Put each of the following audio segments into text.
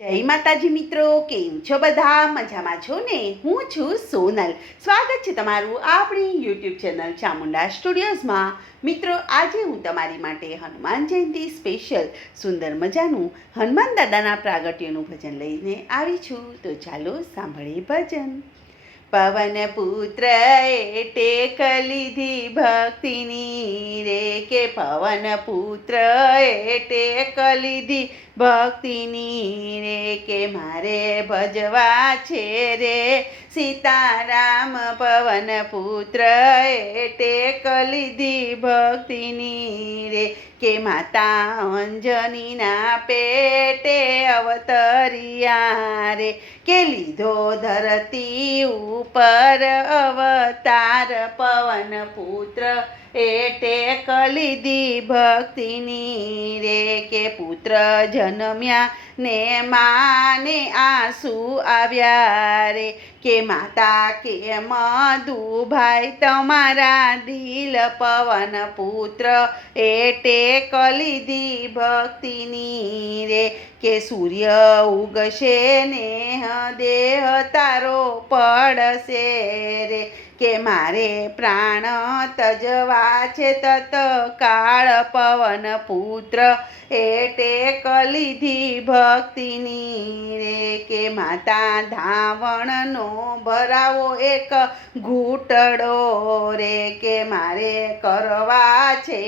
જય માતાજી મિત્રો, કેમ છો બધા? મજામાં છો ને? હું છું સોનલ. સ્વાગત છે તમારું આપણી યુટ્યુબ ચેનલ ચામુંડા સ્ટુડિયોઝમાં. મિત્રો, આજે હું તમારી માટે હનુમાન જયંતિ સ્પેશિયલ સુંદર મજાનું હનુમાન દાદાના પ્રાગટ્યનું ભજન લઈને આવી છું. તો ચાલો સાંભળીએ ભજન. પવન પુત્ર એ ટેક લીધી ભક્તિની રે, કે પવન પુત્ર એ ટેક લીધી ભક્તિની રે, કે મારે ભજવા છે રે સીતારામ. પવન પુત્ર એ ટેક લીધી ભક્તિની રે, કે માતા અંજનીના પેટે અવતરિયા રે, કે લીધો ધરતી ઉપર અવતાર. પવન પુત્ર એ ટેક લીધી ભક્તિની રે, કે પુત્ર જન્મ્યા ને માને આંસુ આવ્યા રે, કે માતા કેમ દુભાઈ તમારા દિલ. પવન પુત્ર એ ટેક લીધી ભક્તિની રે, કે સૂર્ય ઉગશે ને દેહ તારો પડશે રે, કે મારે પ્રાણ તજવા છે તત્કાળ. પવન પુત્ર એ ટેક લીધી ભક્તિની રે, કે માતા ધાવણનો ભરાવો એક ઘૂંટડો રે, કે મારે કરવા છે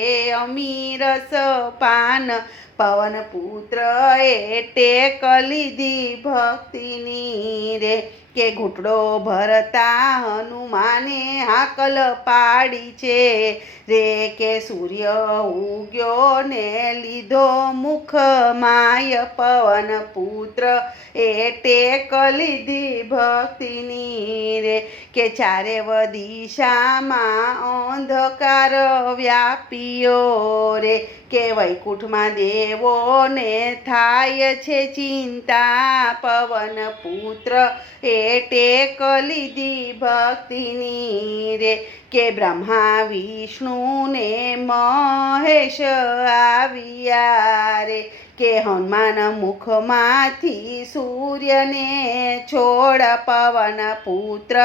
અમીરસ પાન. પવન પુત્ર એ ટેક લીધી ભક્તિની રે, કે ઘૂંટડો ભરતા હનુમાને હાકલ પાડી છે રે, કે સૂર્ય ઉગ્યો ને લીધો મુખ માય. પવન પુત્ર એ ટેક લીધી ભક્તિની રે, કે ચારે દિશામાં અંધકાર વ્યાપ્યો રે, કે વૈકુંઠમાં દેવોને થાય છે ચિંતા. પવન પુત્ર એ ટેક લીધી ભક્તિની રે, કે બ્રહ્મા વિષ્ણુને મહેશ આવ્યા રે, કે હનુમાન મુખમાંથી સૂર્યને છોડ. પવન પુત્ર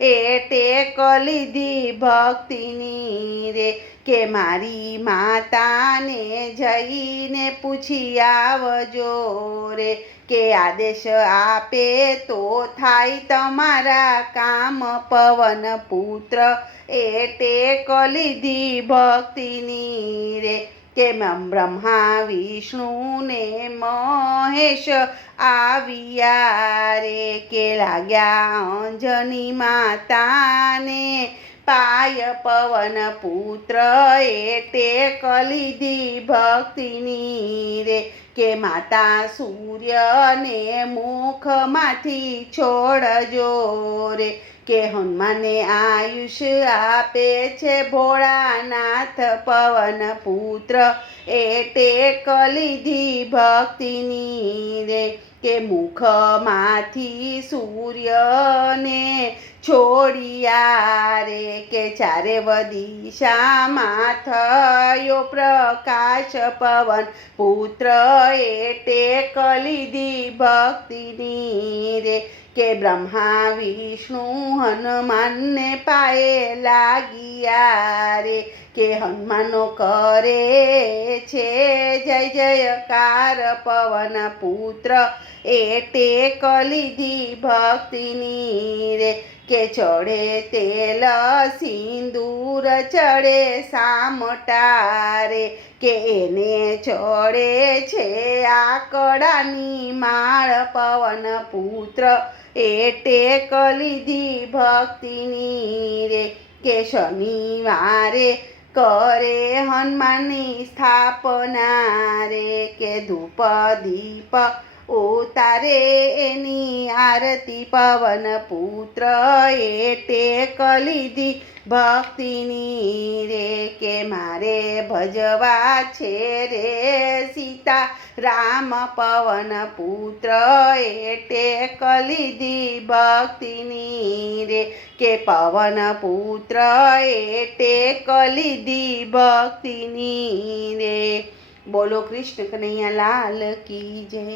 એ ટેક લીધી ભક્તિની રે, કે મારી માતાને જઈને પૂછી આવજો રે, કે આદેશ આપે તો થાય તમારા કામ. પવન પુત્ર એ ટેક લીધી ભક્તિની રે, કે બ્રહ્મા વિષ્ણુને મહેશ આવ્યા રે, કે લાગ્યા અંજની માતાને પાય. પવન પુત્ર એ ટેક લીધી ભક્તિની રે, કે માતા સૂર્યને મુખમાંથી છોડજો રે, કે હનુમાનને આયુષ્ય આપે છે ભોળાનાથ. પવન પુત્ર એ ટેક લીધી ભક્તિની રે, કે મુખમાંથી સૂર્યને છોડ્યા રે, કે ચારે દિશામાં થયો પ્રકાશ. પવન પુત્ર એ ટેક લીધી ભક્તિની રે, કે બ્રહ્મા વિષ્ણુ હનુમાનને પાયે લાગ્યા રે, કે હનુમાનો કરે છે જય જયકાર. પવન પુત્ર એ ટેક લીધી ભક્તિની રે, કે ચડે તેલ સિંદૂર ચડે સામટા રે, કે એને ચડે છે આકડાની માળ. પવન પુત્ર એ ટેક લીધી ભક્તિની રે, કે શનિવારે કરે હનુમાનની સ્થાપના રે, કે ધૂપ દીપ ઉતારે એની આરતી. પવન પુત્ર એ ટેક લીધી ભક્તિની રે, કે મારે ભજવા છે રે સીતા રામ. પવન પુત્ર એ ટેક લીધી ભક્તિની રે, કે પવન પુત્ર એ ટેક લીધી ભક્તિની રે. બોલો કૃષ્ણ કનૈયા લાલ કી જય.